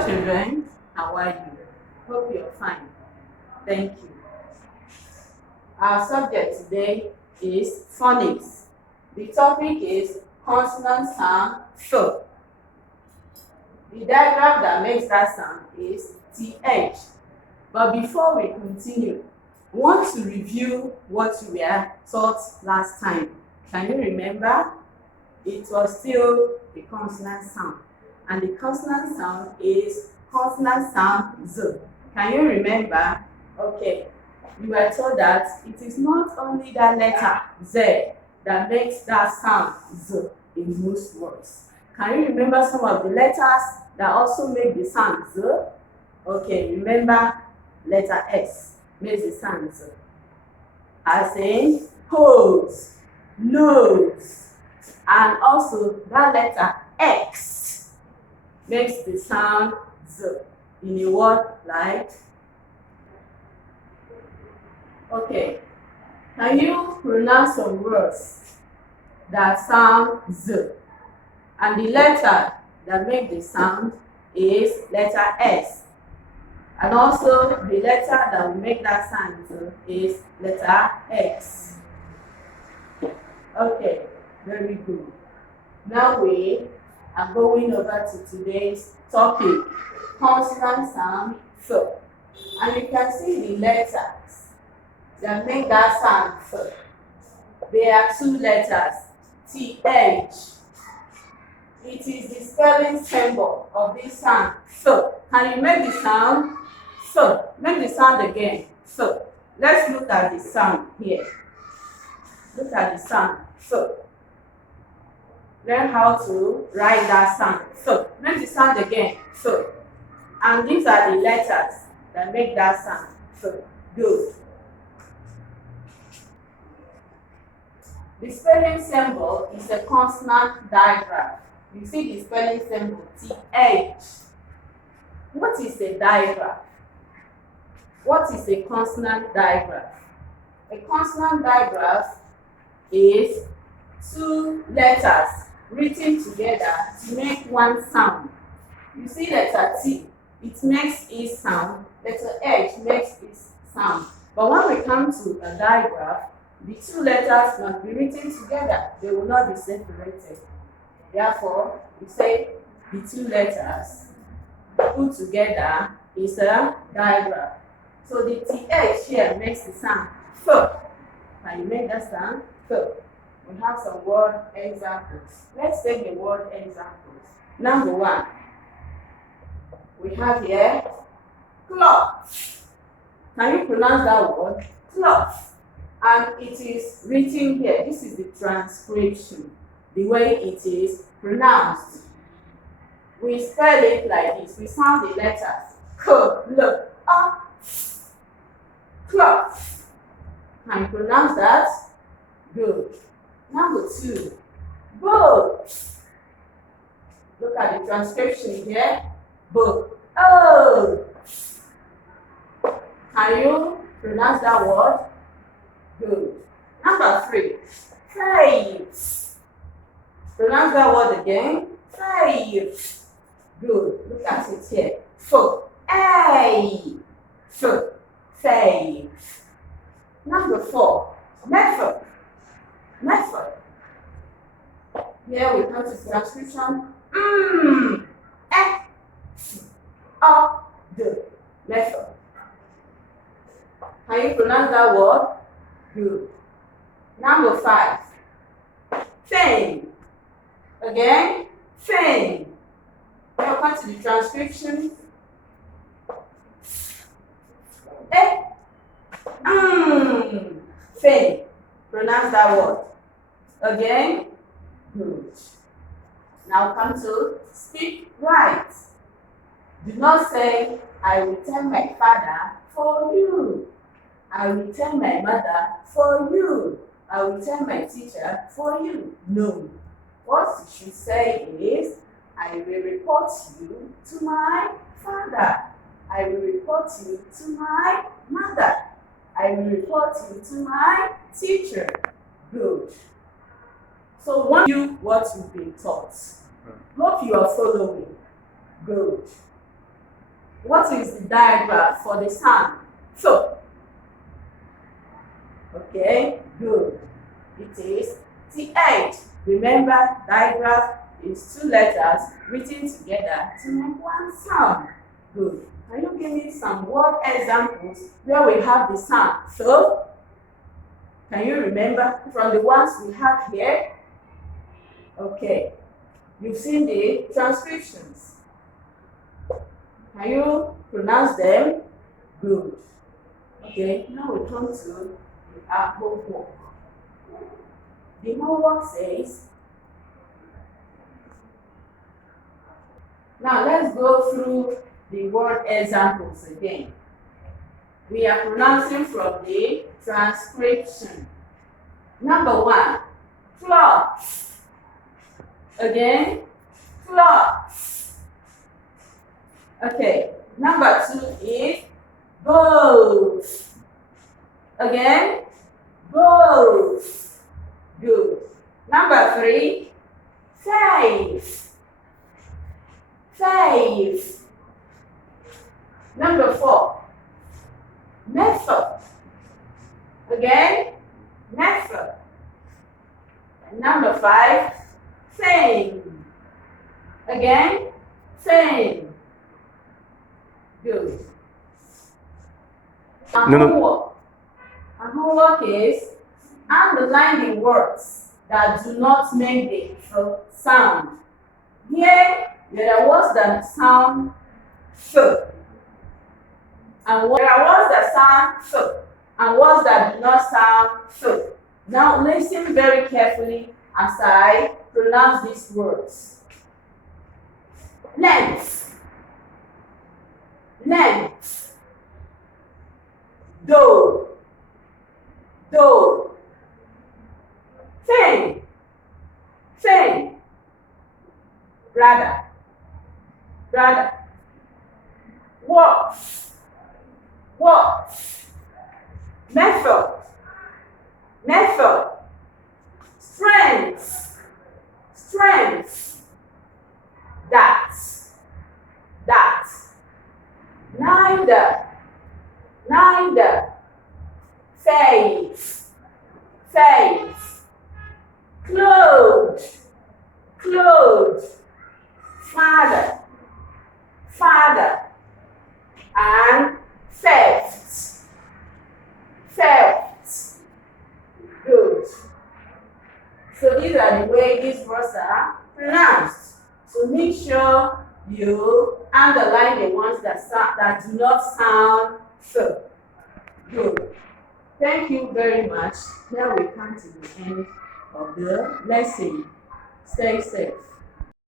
Hello children, how are you? Hope you're fine. Thank you. Our subject today is phonics. The topic is consonant sound F. The diagram that makes that sound is TH. But before we continue, I want to review what we were taught last time. Can you remember? It was still the consonant sound. And the consonant sound is consonant sound Z. Can you remember? Okay. We were told that it is not only that letter Z that makes that sound Z in most words. Can you remember some of the letters that also make the sound Z? Okay, remember letter S makes the sound Z. As in hose, nose, and also that letter X makes the sound Z in a word like. Okay, can you pronounce some words that sound Z? And the letter that makes the sound is letter S. And also the letter that will make that sound Z is letter X. Okay, very good. Now we are going over to today's topic, consonant sound F. And you can see the letters that make that sound F. There are two letters, TH. It is the spelling symbol of this sound, F. Can you make the sound? F. Make the sound again, F. Let's look at the sound here. Look at the sound, F. Learn how to write that sound, F. Make the sound again, F. And these are the letters that make that sound, F. Good. The spelling symbol is a consonant digraph. You see the spelling symbol, TH. What is a digraph? What is a consonant digraph? A consonant digraph is two letters written together to make one sound. You see letter T, it makes its sound. Letter H makes its sound. But when we come to a digraph, the two letters must be written together. They will not be separated. Therefore, we say the two letters put together is a digraph. So the TH here makes the sound F. Can you make that sound? F. We have some word examples. Let's take the word examples. Number one, we have here cloth. Can you pronounce that word? Cloth. And it is written here. This is the transcription, the way it is pronounced. We spell it like this. We sound the letters K, L, A, cloth. Can you pronounce that? Good. Number two, book. Look at the transcription here. Book. Oh. Can you pronounce that word? Good. Number three, faith. Pronounce that word again. Faith. Good. Look at it here. Faith. Number four, method. Method. Here we come to the transcription. Method. Can you pronounce that word? Good. Number five, fame. Again, fame. Welcome to the transcription. Fame. Pronounce that word. Again, good. Now come to speak right. Do not say, I will tell my father for you. I will tell my mother for you. I will tell my teacher for you. No. What you should say is, I will report you to my father. I will report you to my mother. I will report you to my teacher. Good. So want you what you've been taught. Hope you are following. Good. What is the digraph for the sound? So, okay, good. It is TH. Remember, digraph is two letters written together to make one sound. Good. Can you give me some word examples where we have the sound? So, can you remember from the ones we have here? Okay. You've seen the transcriptions. Can you pronounce them? Good. Okay, now we come to our homework. The homework says, now let's go through the word examples again. We are pronouncing from the transcription. Number 1, cloth. Again, cloth. Okay, number 2 is both. Again, both. Good. Number 3, faith. Faith. Number 4, method. Again, method. And number 5, thing. Again, thing. Good. Our homework. Our homework is underline the words that do not make the sound. Here, there are words that sound f, and there are words that sound f, and words that do not sound f. Now listen very carefully as I pronounce these words. Length. Length. Dough. Dough. Thing. Thing. Brother. Brother. Watch. Watch. Method. Method. Strength. Strength. That. That. Neither. Neither. Faith. Faith. Clothes. Clothes. Father. Father. And theft. Theft. Good. So these are the way these words are pronounced. So make sure you underline the ones that do not sound f. Good. Thank you very much. Now we come to the end of the lesson. Stay safe.